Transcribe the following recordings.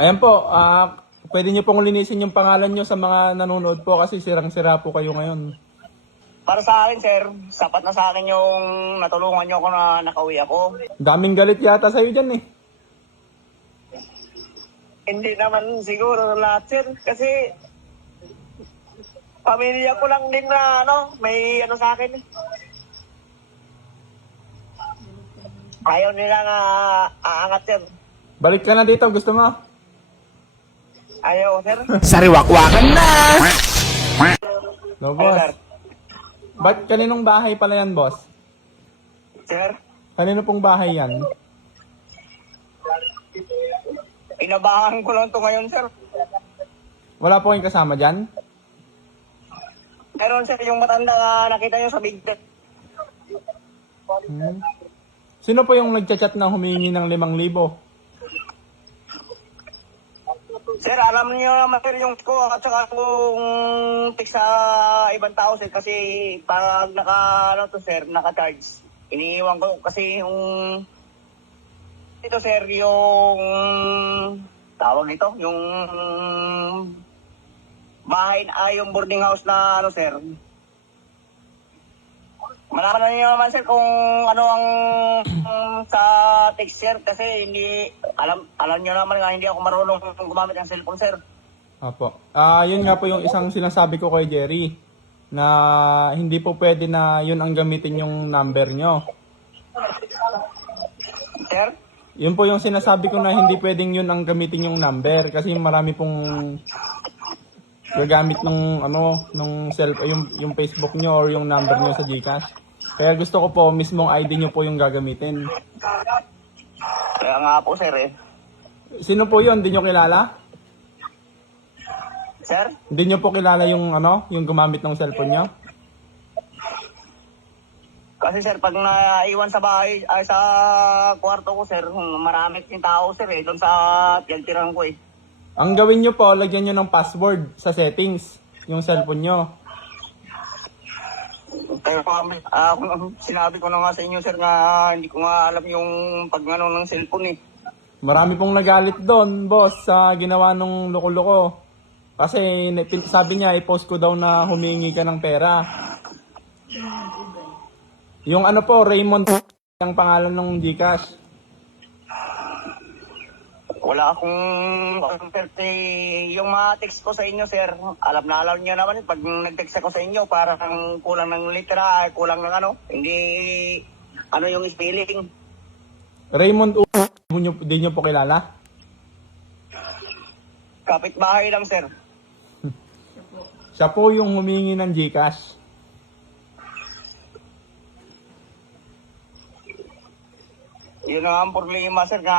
Ayan po, pwede niyo pong linisin yung pangalan niyo sa mga nanonood po kasi sirang-sira po kayo ngayon. Para sa akin, sir, sapat na sa akin yung natulungan nyo ako na nakauwi ako. Daming galit yata sa'yo dyan eh. Hindi naman siguro lahat, sir. Kasi pamilya ko lang din na may ano sa akin. Ayaw nila na aangat, sir. Balik ka na dito, gusto mo? Ayaw, sir. Sariwakwakan na! No, Ayaw, boss. sir. Ba't kaninong bahay pala yan, boss? Sir, Kanino pong bahay yan? inabangan ko lang to ngayon, sir. Wala po kayong kasama dyan? Meron, sir, yung matanda na nakita nyo sa big deck. Sino po yung nagchat-chat na humingi ng 5,000? Sir, alam niyo naman, sir, yung ko at saka kung text sa ibang tao, sir, kasi pag sir, naka-charge, iniiwan ko kasi yung ito, sir, yung tawag nito, yung bahay, yung boarding house na, sir. Malaman na niyo naman, sir, kung ano ang sa text, sir, kasi hindi, alam niyo naman nga, hindi ako marunong gumamit ng cellphone, sir. Apo. Yun nga po yung isang sinasabi ko kay Jerry na hindi po pwede na yun ang gamitin yung number nyo. Sir? Yun po yung sinasabi ko na hindi pwedeng yun ang gamitin yung number kasi marami pong gagamit ng nung yung Facebook nyo or yung number nyo sa GCash. Kaya gusto ko po mismong ID nyo po yung gagamitin. Kaya nga po, sir, eh. Sino po yun? Hindi nyo kilala? Sir? Hindi nyo po kilala yung yung gumamit ng cellphone nyo? Kasi, sir, pag naiwan sa bahay, ay sa kwarto ko, sir, marami yung tao, sir, eh. Doon sa tiyaltiran ko, eh. Ang gawin nyo po, lagyan nyo ng password sa settings yung cellphone nyo. Kaya kung sinabi ko na nga sa inyo, sir, nga hindi ko nga alam yung ng cellphone, eh. Marami pong nagalit doon, boss, sa ginawa nung loko-loko. Kasi sabi niya, i-post ko daw na humingi ka ng pera. Yung po, Raymond ang pangalan ng GCash. Wala akong sir, yung mga text ko sa inyo, sir, alam na alam niyo naman, pag nag-text ako sa inyo, parang kulang ng litera, kulang ng hindi, yung spelling. Raymond di nyo po kilala? Kapitbahay lang, sir. Siya po yung humingi ng GCash. Yun nga ang problema, sir, na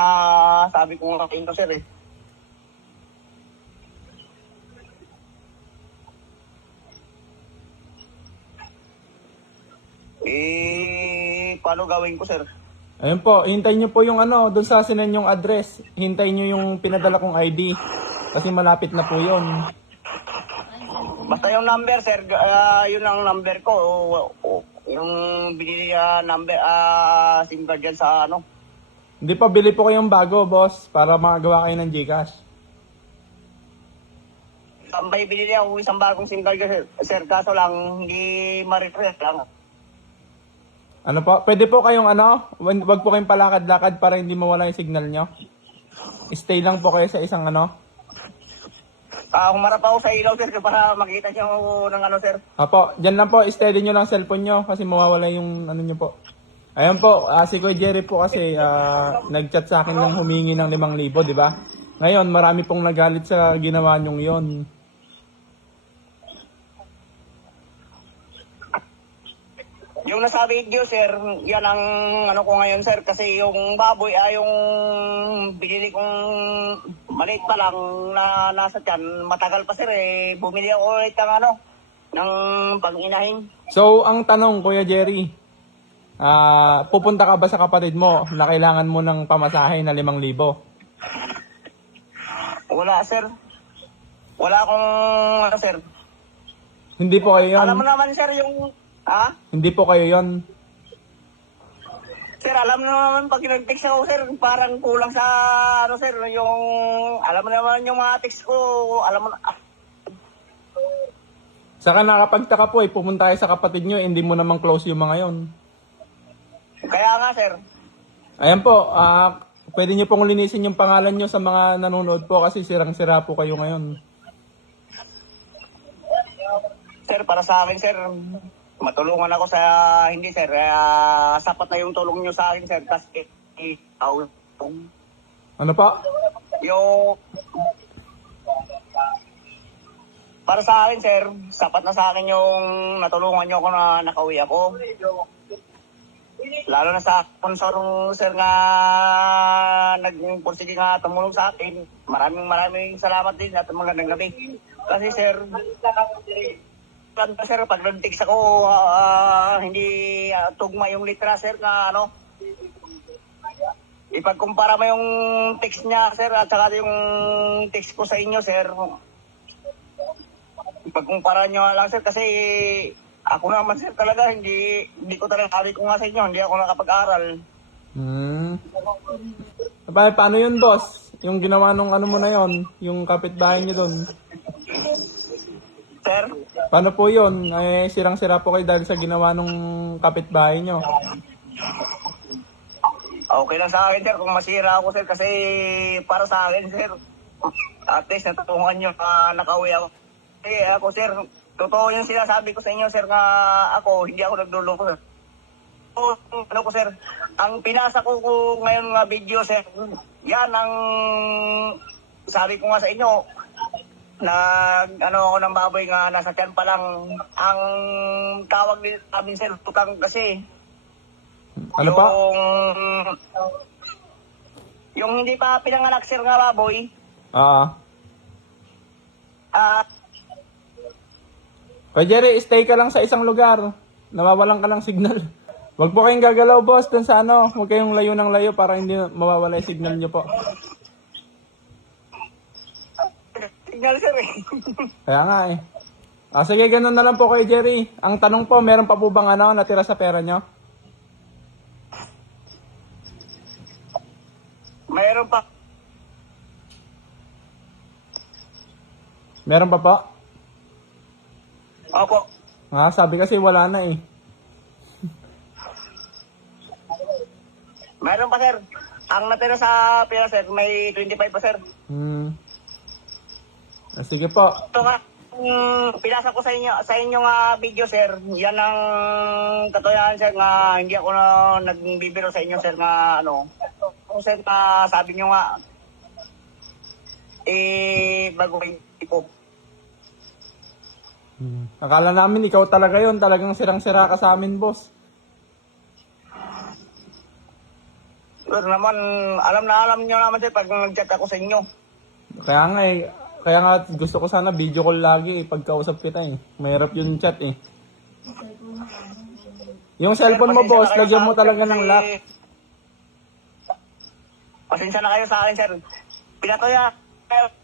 sabi ko nga kayo, sir, eh. Paano gawin ko, sir? Ayun po, hintayin nyo po yung doon sa sinan yung address. Hintayin nyo yung pinadala kong ID. Kasi malapit na po yun. Basta yung number, sir, yun ang number ko. Yung binili number, SIM card yan sa Hindi pa, bili po kayong bago, boss, para makagawa kayo ng GCash. May binili ako isang bagong SIM card, sir, kaso lang hindi ma-refresh lang. Ano po? Pwede po kayong wag po kayong palakad-lakad para hindi mawala yung signal nyo. Stay lang po kayo sa isang Humarap ako sa ilaw, sir, para makita nyo ng sir. Apo, dyan lang po, steady nyo lang cellphone nyo kasi mawawala yung nyo po. Ayun po, si Kuya Jerry po kasi nag-chat sa akin ng humingi ng 5,000, di ba? Ngayon, marami pong nagalit sa ginawa nyong yon. Yung nasa video, sir, yan ang ko ngayon, sir, kasi yung baboy yung binili kong maliit pa lang na nasa tiyan, matagal pa, sir, eh. Bumili ako ulit ng pang-inahin. So, ang tanong, Kuya Jerry, pupunta ka ba sa kapatid mo na kailangan mo ng pamasahe na 5,000? Wala, sir. Wala akong, sir. Hindi po kayo yon. Alam mo naman, sir, yung, Hindi po kayo yon. Sir, Sir, alam mo naman pag nag-text ako, sir, parang kulang sa, ano, sir, yung, alam mo naman yung mga text ko, alam mo na, Saka nakapagtaka po pumunta kayo sa kapatid nyo, hindi mo naman close yung mga yon. kaya nga, sir. Ayan po, pwede nyo pong linisin yung pangalan nyo sa mga nanonood po kasi sirang-sira po kayo ngayon. Sir, para sa akin, sir, matulungan ako sa, hindi, sir, sapat na yung tulong nyo sa akin, sir, kasi, Ano po? yung, para sa akin, sir, sapat na sa akin yung natulungan nyo ako na nakauwi ako. Lalo na sa sponsor, sir, nga nagpursige nga tumulong sa akin. Maraming salamat din at magandang gabi. Kasi, sir, sir, pag nag-text ako, hindi tugma yung litra, sir, na ano, ipagkumpara mo yung text niya, sir, at saka yung text ko sa inyo, sir. Ipagkumpara nyo lang, sir, kasi ako naman, sir, talaga, hindi ko talaga sabi ko nga sa inyo, hindi ako nakapag-aral. Paano yun, boss? Yung ginawa nung ano mo na yon, yung kapitbahay niyo doon. Sir, Paano po yun? Sirang-sira po kayo dahil sa ginawa nung kapitbahay nyo. okay lang sa akin, sir, kung masira ako, sir, kasi para sa akin, sir, at least natutulungan nyo na nakauwi ako. Ako, sir, totoo yung sinasabi ko sa inyo, sir, nga ako, hindi ako nagluloko, sir. Ano ko, sir, ang pinasa ko ngayon nga video, sir, yan ang sabi ko nga sa inyo, ano ako ng baboy nga nasa tiyan pa lang, ang tawag din namin, sir, tukang kasi. Ano pa? Yung hindi pa pinanganak, sir, nga baboy, Kaya Jerry, stay ka lang sa isang lugar. Nawawalan ka ng signal. Huwag po kayong gagalaw, boss, dun sa ano. Huwag kayong layo ng layo para hindi mawawala yung signal nyo po. signal, sir, eh. Kaya nga eh. Sige, ganun na lang po kay Jerry. Ang tanong po, meron pa po bang ano, natira sa pera nyo? Mayroon pa. Meron pa po? Opo. Sabi kasi wala na eh. Mayroon pa, sir. Ang natira sa pera, sir, may 25 pa, sir. Sige po. Ito nga, pinasa ko sa inyo nga video, sir. Yan ang katotohanan, sir, nga hindi ako na nagbibiro sa inyo, sir, nga ano. Kung, sir, na sabi nyo nga, bago kayo tipo. Akala namin ikaw talaga yon, talagang sirang-sira ka sa amin, boss. Sir, naman, alam nyo naman, sir, pag nag-chat ako sa inyo. Kaya nga eh. Kaya nga gusto ko sana video call lagi pagkausap kita eh. Mahirap yung chat eh. Yung cellphone mo, boss, lagyan mo talaga ng lock. Pasensya na kayo sa akin, sir. Pinatoya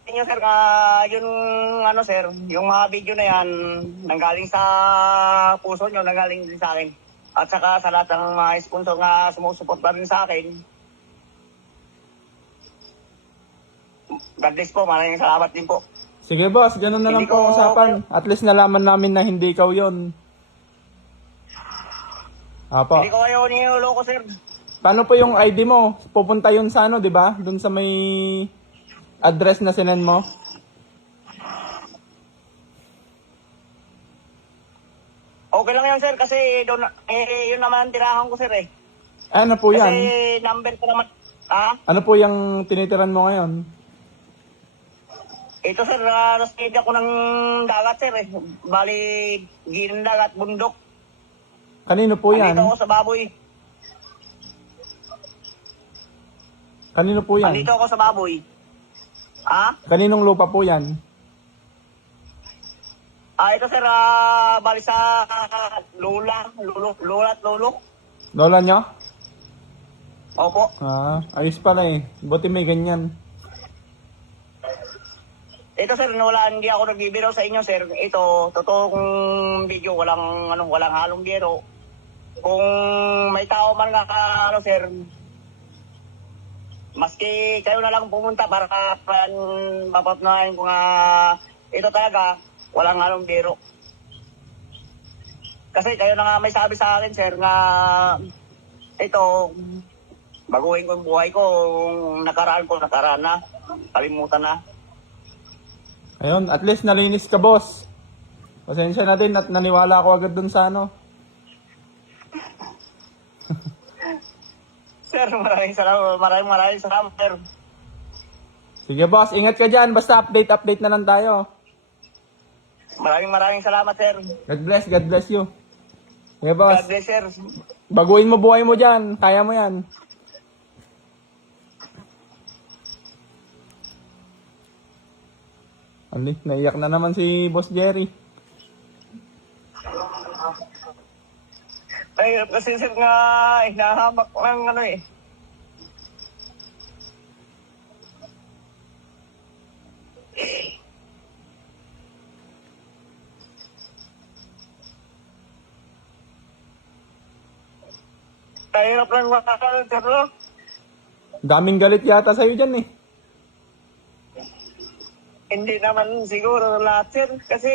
inyo, sir, yung ano, sir, yung mga video na yan, nanggaling sa puso nyo, nanggaling din sa akin. At saka sa lahat ng mga sponsor nga sumusuporta rin sa akin. God bless po, maraming salamat din po. Sige, boss, ganun na lang Hindi po ang ko- usapan. At least nalaman namin na hindi ikaw yon. Apo. Hindi ko kayo niloloko, sir. Paano po yung ID mo? Pupunta yun sa ano, di ba? Doon sa may address na sinend mo? Okay lang yan, sir, kasi doon, yun naman ang tirahan ko, sir, eh. Ano po Kasi yan? number ko naman, Ano po yung tinitiran mo ngayon? ito, sir, nasa ako ng dagat, sir, eh. Bali, ginang dagat, bundok. Kanino po yan? Andito ako sa baboy. Kanino po yan? Andito ako sa baboy. Kaninong lupa po yan? Ito, sir, bali sa lola at lolo. Lola nyo? Opo. Ayos pala eh. Buti may ganyan. Ito, sir, hindi ako nagbibiro sa inyo, sir. Ito, totoong video, walang halong biro. kung may tao man nga ano sir, maski kayo na lang pumunta para mapatunayan ko nga ito talaga, walang anong biro. Kasi kayo na nga may sabi sa akin sir nga ito, baguhin ko yung buhay ko, kung nakaraan na, kalimutan na. Ayun, at least nalinis ka, boss. Pasensya na din at naniwala ako agad dun sa ano. Sir, maraming salamat sir. Sige, boss, ingat ka dyan. Basta update na lang tayo. Maraming salamat sir. God bless you. Sige, boss. God bless sir. Baguhin mo buhay mo dyan. Kaya mo yan. Ano, naiyak na naman si Boss Jerry. Ay, kasi sir nga, hinahamak lang ano eh. Hirap lang makakaroon sir, no? Daming galit yata sa'yo dyan eh. Hindi naman siguro lahat sir, kasi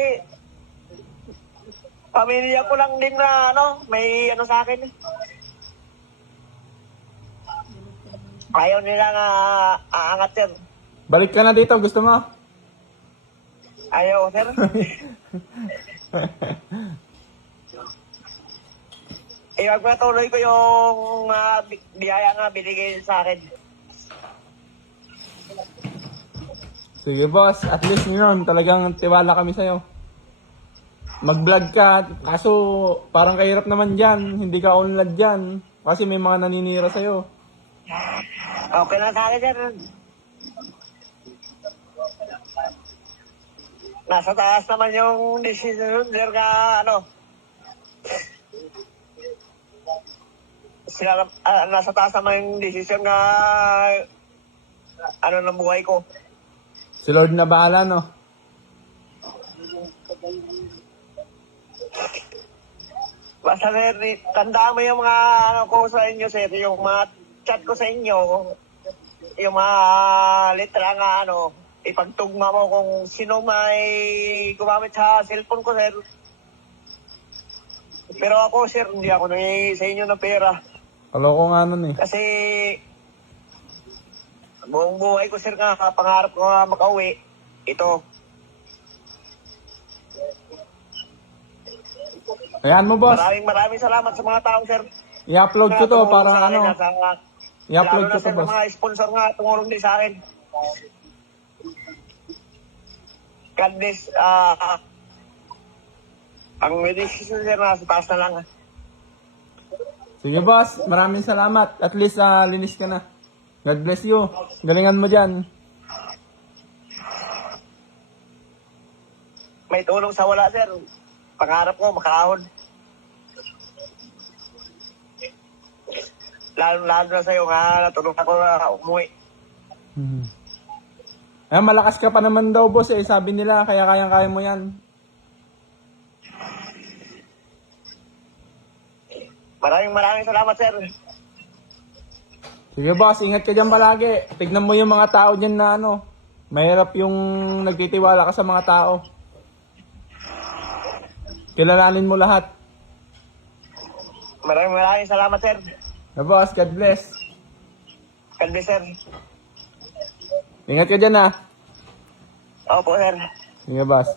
pamilya ko lang din na ano, may ano sa akin. Ayaw nila nga aangat sir. Balik ka na dito. Gusto mo? Ayaw sir. Ipagpatuloy ko yung biyaya nga binigay sa akin. Sige, boss. At least ngayon, talagang tiwala kami sa'yo. Mag-vlog ka. Kaso, parang kahirap naman dyan. Hindi ka unlad dyan. Kasi may mga naninira sa'yo. Okay lang sa akin sir. Nasa taas naman yung decision sir nga ano. Nasa taas naman yung decision nga ano ng buhay ko. Si Lord na bahala, no? Basta sir, tandaan mo yung mga ano ko sa inyo sir, yung mga chat ko sa inyo, yung mga litra nga ano, ipagtugma mo kung sino may gumamit sa cellphone ko sir. Pero ako sir, hindi ako nangyay sa inyo ng pera. Kaloko nga nun eh. Kasi buong buhay ko sir nga, pangarap ko nga makauwi. Ito. Ayan mo, boss. Maraming salamat sa mga taong sir. I-upload ko to Tumulong para sa akin, ano. I-upload lalo ko na to, sir, boss. mga sponsor nga tumulong din sa akin. God bless. Ang medicine sir na sa taas na lang. Sige, boss. Maraming salamat. At least linis ka na. God bless you. Galingan mo dyan. May tulong sa wala sir. Pangarap ko makahon. Lalo na sa'yo nga, natulog ako na umuwi. Ayan, malakas ka pa naman daw, boss eh. Sabi nila, kaya kayang-kaya mo yan. Maraming salamat sir. Sige, boss. Ingat ka dyan palagi. Tignan mo yung mga tao dyan na ano. Mahirap yung nagtitiwala ka sa mga tao. Kilalanin mo lahat. Maraming salamat sir. Yeah, boss. God bless. God bless sir. Ingat ka dyan, ah. Opo sir. Sige, boss.